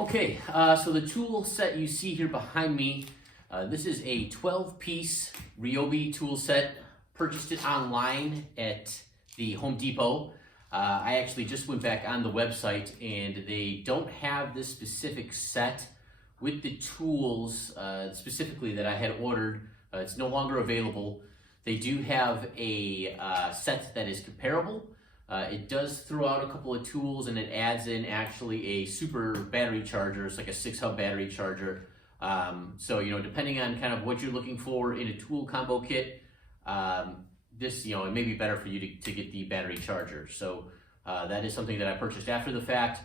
Okay, so the tool set you see here behind me, this is a 12-piece Ryobi tool set. Purchased it online at the Home Depot. I actually just went back on the website and they don't have this specific set with the tools specifically that I had ordered. It's no longer available. They do have a set that is comparable. It does throw out a couple of tools and it adds in actually a super battery charger. It's like a 6-hub battery charger. So, depending on kind of what you're looking for in a tool combo kit, this, it may be better for you to get the battery charger. So that is something that I purchased after the fact.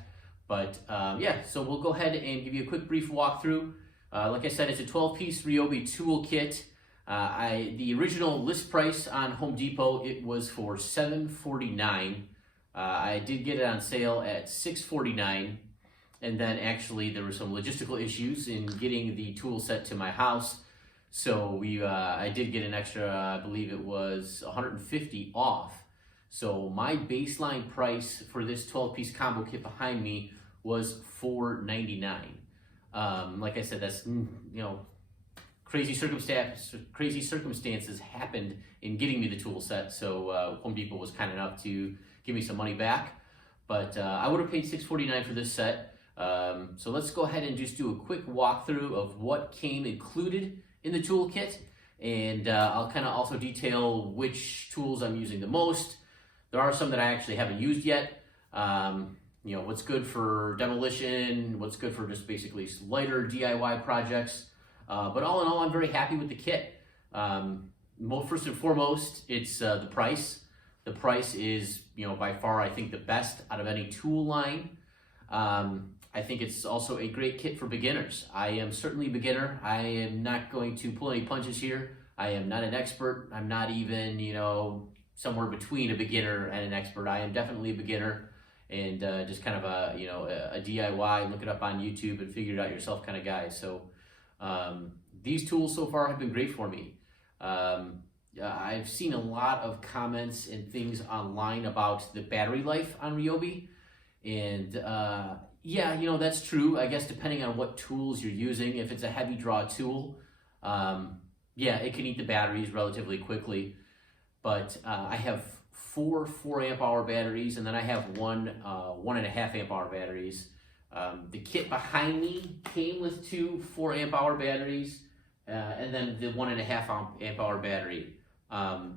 But yeah, so we'll go ahead and give you a quick brief walkthrough. Like I said, it's a 12-piece Ryobi tool kit. The original list price on Home Depot, it was for $749. I did get it on sale at $649, and then actually there were some logistical issues in getting the tool set to my house, so I did get an extra, I believe it was $150 off. So my baseline price for this 12-piece combo kit behind me was $499. Like I said, that's crazy circumstances happened in getting me the tool set, so Home Depot was kind enough to give me some money back. But I would have paid $649 for this set. So let's go ahead and just do a quick walkthrough of what came included in the tool kit, and I'll kind of also detail which tools I'm using the most. There are some that I actually haven't used yet. What's good for demolition, what's good for just basically lighter DIY projects. But all in all, I'm very happy with the kit. First and foremost, it's the price. The price is, by far, I think, the best out of any tool line. I think it's also a great kit for beginners. I am certainly a beginner. I am not going to pull any punches here. I am not an expert. I'm not even, somewhere between a beginner and an expert. I am definitely a beginner and just kind of a DIY, look it up on YouTube and figure it out yourself kind of guy. So these tools so far have been great for me. I've seen a lot of comments and things online about the battery life on Ryobi, and yeah, that's true. I guess depending on what tools you're using, if it's a heavy draw tool, yeah, it can eat the batteries relatively quickly. But I have 4 4-amp-hour batteries, and then I have one 1.5-amp-hour batteries. The kit behind me came with 2 4-amp-hour batteries, and then the 1.5-amp-hour battery. No,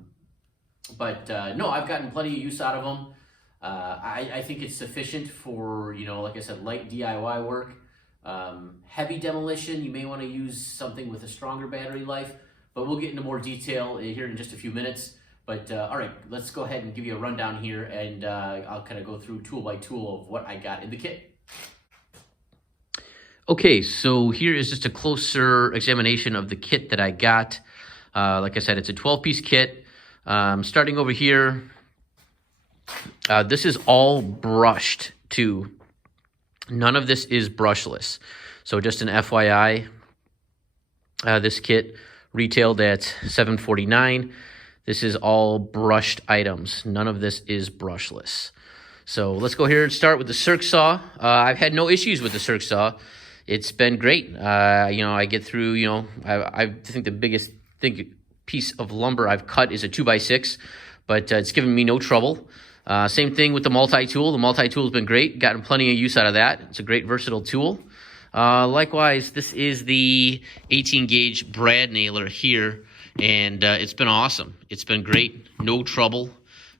I've gotten plenty of use out of them. I think it's sufficient for, like I said, light DIY work. Heavy demolition, you may want to use something with a stronger battery life, but we'll get into more detail here in just a few minutes. But all right, let's go ahead and give you a rundown here, and I'll kind of go through tool by tool of what I got in the kit. Okay, so here is just a closer examination of the kit that I got. Like I said, it's a 12-piece kit. Starting over here, this is all brushed too. None of this is brushless. So just an FYI, this kit retailed at $749. This is all brushed items. None of this is brushless. So let's go here and start with the circ saw. I've had no issues with the circ saw. It's been great. I get through, I think the biggest piece of lumber I've cut is a 2x6, but it's given me no trouble. Same thing with the multi-tool. The multi-tool has been great. Gotten plenty of use out of that. It's a great versatile tool. Likewise, this is the 18-gauge brad nailer here, and it's been awesome. It's been great. No trouble.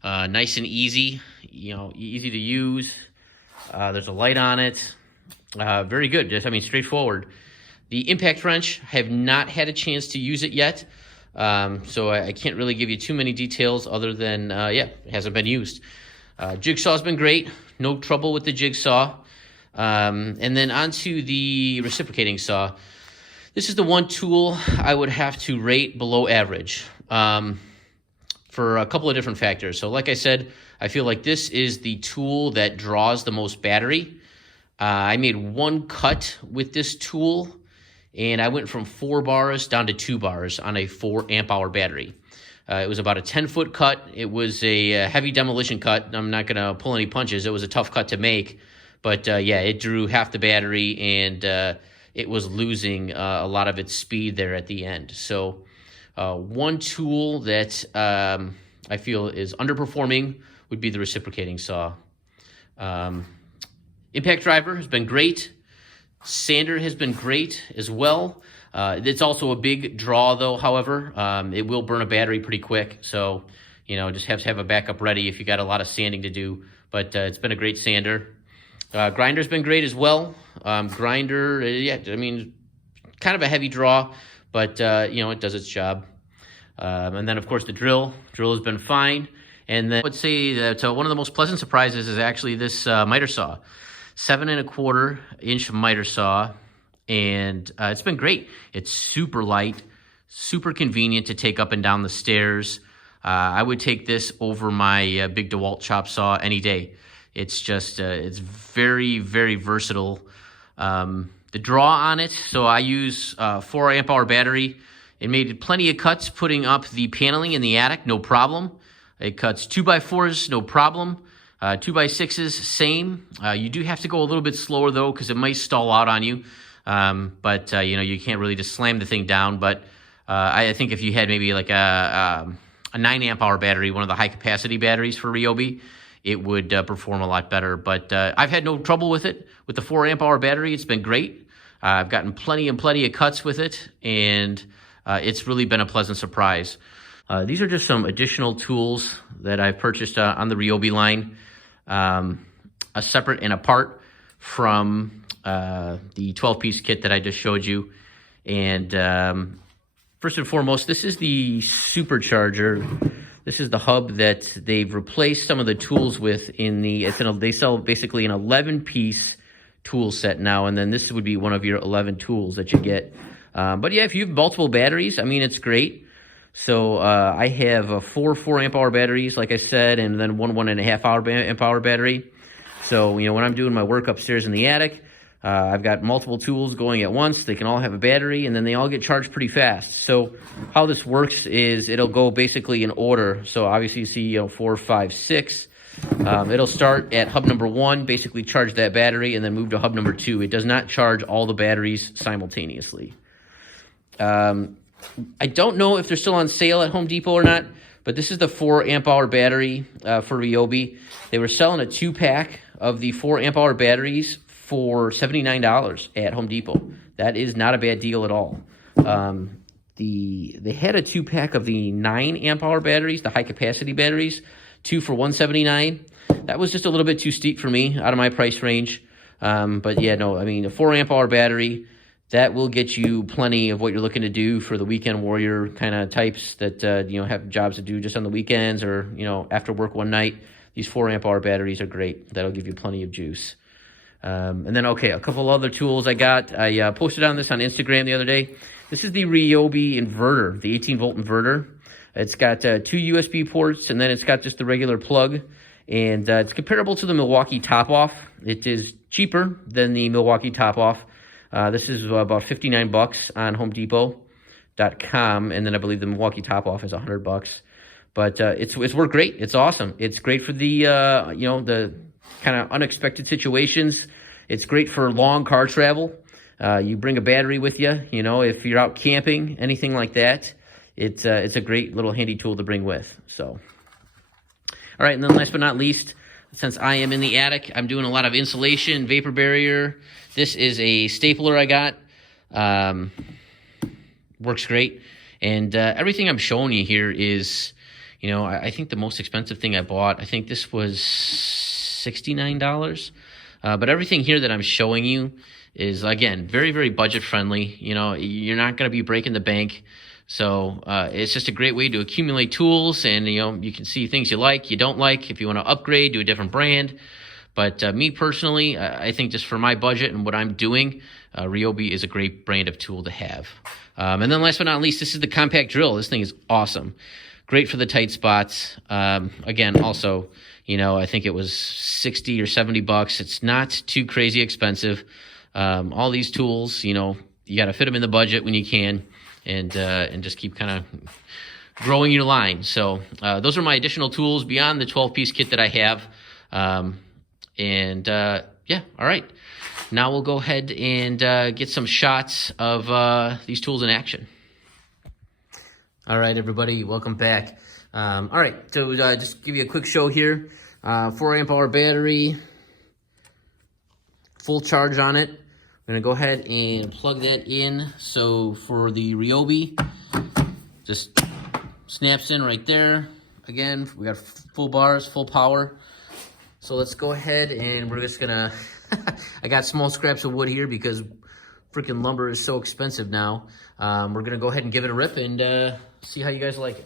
Nice and easy. Easy to use. There's a light on it. Very good. Straightforward. The impact wrench, I have not had a chance to use it yet. So I can't really give you too many details other than, it hasn't been used. Jigsaw's been great. No trouble with the jigsaw. And then onto the reciprocating saw. This is the one tool I would have to rate below average for a couple of different factors. So like I said, I feel like this is the tool that draws the most battery. I made one cut with this tool, and I went from 4 bars down to 2 bars on a 4-amp-hour battery. It was about a 10-foot cut. It was a heavy demolition cut. I'm not going to pull any punches. It was a tough cut to make, But yeah, it drew half the battery, and it was losing a lot of its speed there at the end. So one tool that I feel is underperforming would be the reciprocating saw. Impact driver has been great. Sander has been great as well. It's also a big draw, though, however. It will burn a battery pretty quick, so just have to have a backup ready if you got a lot of sanding to do. But it's been a great sander. Grinder's been great as well. Grinder, yeah, I mean, kind of a heavy draw, but it does its job. And then, of course, the drill. Drill has been fine. And then I would say that one of the most pleasant surprises is actually this miter saw. 7¼ inch miter saw, and it's been great. It's super light, super convenient to take up and down the stairs. I would take this over my big DeWalt chop saw any day. It's just, it's very, very versatile. The draw on it, so I use 4 amp hour battery. It made plenty of cuts putting up the paneling in the attic, no problem. It cuts 2x4s, no problem. 2x6s, same. You do have to go a little bit slower though, because it might stall out on you. But you can't really just slam the thing down. But I think if you had maybe like a 9 amp hour battery, one of the high capacity batteries for Ryobi, it would perform a lot better. But I've had no trouble with it. With the 4 amp hour battery, it's been great. I've gotten plenty of cuts with it, and it's really been a pleasant surprise. These are just some additional tools that I've purchased on the Ryobi line, separate and apart from the 12-piece kit that I just showed you. And first and foremost, this is the supercharger. This is the hub that they've replaced some of the tools with in the, they sell basically an 11-piece tool set now, and then this would be one of your 11 tools that you get. But yeah, if you have multiple batteries, I mean, it's great. So I have 4 amp hour batteries, like I said, and then one 1.5 amp hour battery. So, when I'm doing my work upstairs in the attic, I've got multiple tools going at once. They can all have a battery, and then they all get charged pretty fast. So how this works is it'll go basically in order. So obviously you see 4, 5, 6. It'll start at hub number 1, basically charge that battery, and then move to hub number 2. It does not charge all the batteries simultaneously. I don't know if they're still on sale at Home Depot or not, but this is the 4 amp hour battery for Ryobi. They were selling a 2-pack of the 4 amp hour batteries for $79 at Home Depot. That is not a bad deal at all. They had a 2-pack of the 9 amp hour batteries, the high capacity batteries, 2 for $179. That was just a little bit too steep for me, out of my price range. But yeah, no, I mean, a 4 amp hour battery, that will get you plenty of what you're looking to do for the weekend warrior kind of types that, have jobs to do just on the weekends or, after work one night. These 4 amp hour batteries are great. That'll give you plenty of juice. And then, okay, a couple other tools I got. I posted on this on Instagram the other day. This is the Ryobi inverter, the 18-volt inverter. It's got 2 USB ports, and then it's got just the regular plug. And it's comparable to the Milwaukee Top-Off. It is cheaper than the Milwaukee Top-Off. This is about $59 on HomeDepot.com, and then I believe the Milwaukee Top-Off is $100. But it's worked great. It's awesome. It's great for the the kind of unexpected situations. It's great for long car travel. You bring a battery with you. If you're out camping, anything like that, it's a great little handy tool to bring with. So, all right, and then last but not least, since I am in the attic, I'm doing a lot of insulation, vapor barrier. This is a stapler I got. Works great. And everything I'm showing you here is, I think the most expensive thing I bought, I think this was $69. But everything here that I'm showing you is, again, very, very budget friendly. You're not going to be breaking the bank. So it's just a great way to accumulate tools, and you can see things you like, you don't like. If you want to upgrade to a different brand. But me personally, I think just for my budget and what I'm doing, Ryobi is a great brand of tool to have. And then last but not least, this is the compact drill. This thing is awesome. Great for the tight spots. Again, also, I think it was $60 or $70. It's not too crazy expensive. All these tools, you got to fit them in the budget when you can, and just keep kind of growing your line. So those are my additional tools beyond the 12-piece kit that I have. yeah, all right. Now we'll go ahead and get some shots of these tools in action. All right, everybody, welcome back. All right, so just give you a quick show here. 4 amp hour battery, full charge on it. I'm gonna go ahead and plug that in. So for the Ryobi, just snaps in right there. Again, we got full bars, full power. So let's go ahead and we're just gonna, I got small scraps of wood here because freaking lumber is so expensive now. We're gonna go ahead and give it a rip and see how you guys like it.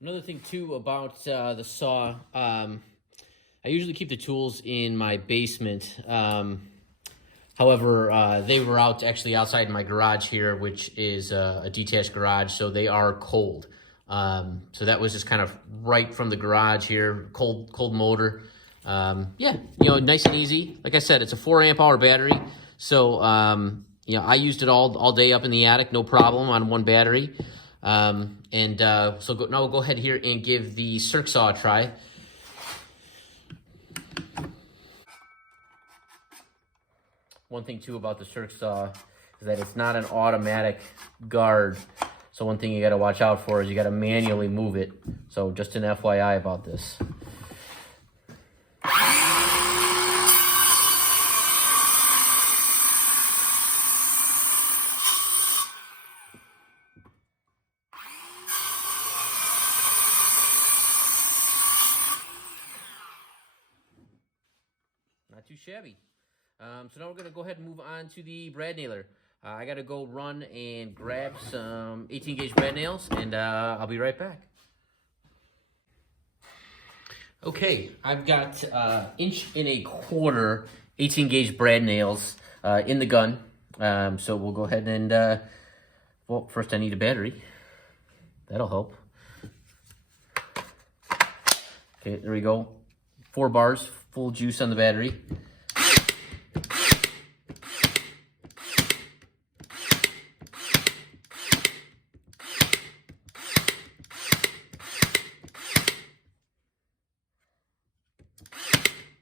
Another thing too about the saw, I usually keep the tools in my basement. However, they were actually outside my garage here, which is a detached garage, so they are cold. So that was just kind of right from the garage here, cold motor. Yeah, nice and easy. Like I said, it's a 4 amp hour battery, so I used it all day up in the attic, no problem on one battery. Now we'll go ahead here and give the circ saw a try. One thing too about the circ saw is that it's not an automatic guard. So one thing you got to watch out for is you got to manually move it. So just an FYI about this. Not too shabby. So now we're going to go ahead and move on to the brad nailer. I got to go run and grab some 18 gauge brad nails, and I'll be right back. Okay, I've got 1.25 inch 18 gauge brad nails in the gun. So we'll go ahead and, well, first I need a battery. That'll help. Okay, there we go. 4 bars, full juice on the battery.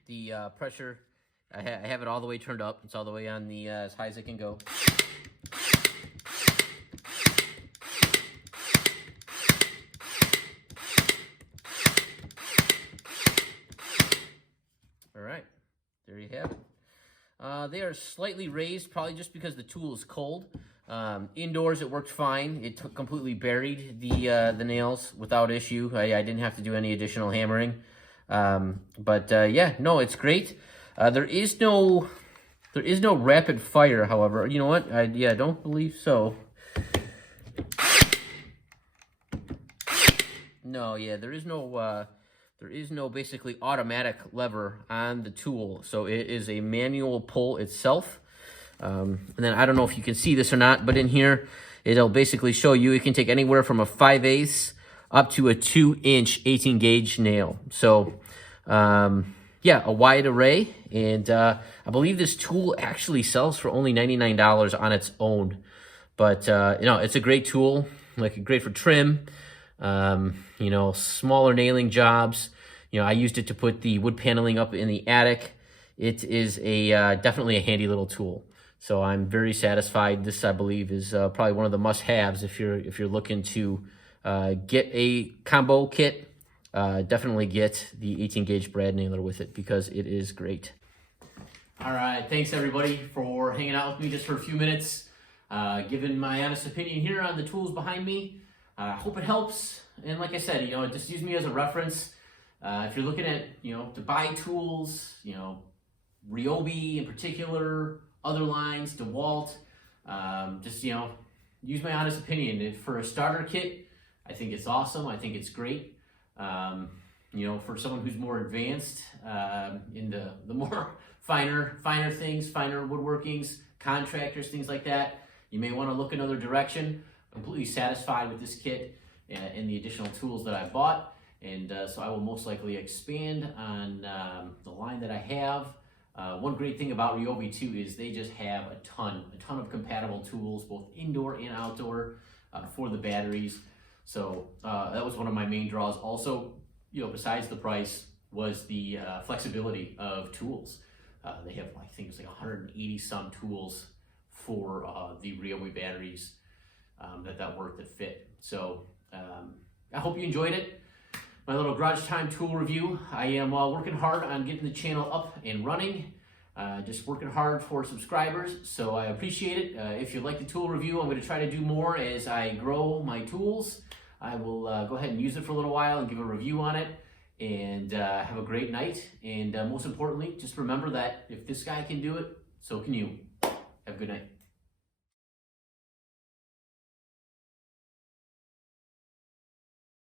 The pressure, I have it all the way turned up. It's all the way on the as high as it can go. All right, there you have it. They are slightly raised, probably just because the tool is cold. Indoors, it worked fine. It completely buried the nails without issue. I didn't have to do any additional hammering. Yeah, no, it's great. There is no rapid fire, however. You know what? I don't believe so. No, yeah, there is no basically automatic lever on the tool. So it is a manual pull itself. And then I don't know if you can see this or not, but in here, it'll basically show you it can take anywhere from a 5/8 up to a 2-inch 18 gauge nail. So, yeah, a wide array. And I believe this tool actually sells for only $99 on its own. But, it's a great tool, like great for trim, smaller nailing jobs. I used it to put the wood paneling up in the attic. It is definitely a handy little tool. So I'm very satisfied. This, I believe, is probably one of the must-haves if you're looking to get a combo kit. Definitely get the 18 gauge brad nailer with it because it is great. All right, thanks everybody for hanging out with me just for a few minutes, giving my honest opinion here on the tools behind me. I hope it helps. And like I said, just use me as a reference. If you're looking at, to buy tools, Ryobi in particular, other lines, DeWalt, just, use my honest opinion. For a starter kit, I think it's awesome. I think it's great. You know, for someone who's more advanced in the more finer things, finer woodworkings, contractors, things like that, you may want to look another direction. I'm completely satisfied with this kit and the additional tools that I bought, and so I will most likely expand on the line that I have. One great thing about Ryobi too is they just have a ton of compatible tools, both indoor and outdoor, for the batteries. So that was one of my main draws. Also, you know, besides the price, was the flexibility of tools. They have, I think it's like 180 some tools for the Ryobi batteries that work, that fit. So I hope you enjoyed it. My little garage time tool review. I am working hard on getting the channel up and running. Just working hard for subscribers, so I appreciate it. If you like the tool review, I'm going to try to do more as I grow my tools. I will go ahead and use it for a little while and give a review on it, and have a great night. And most importantly, just remember that if this guy can do it, so can you. Have a good night.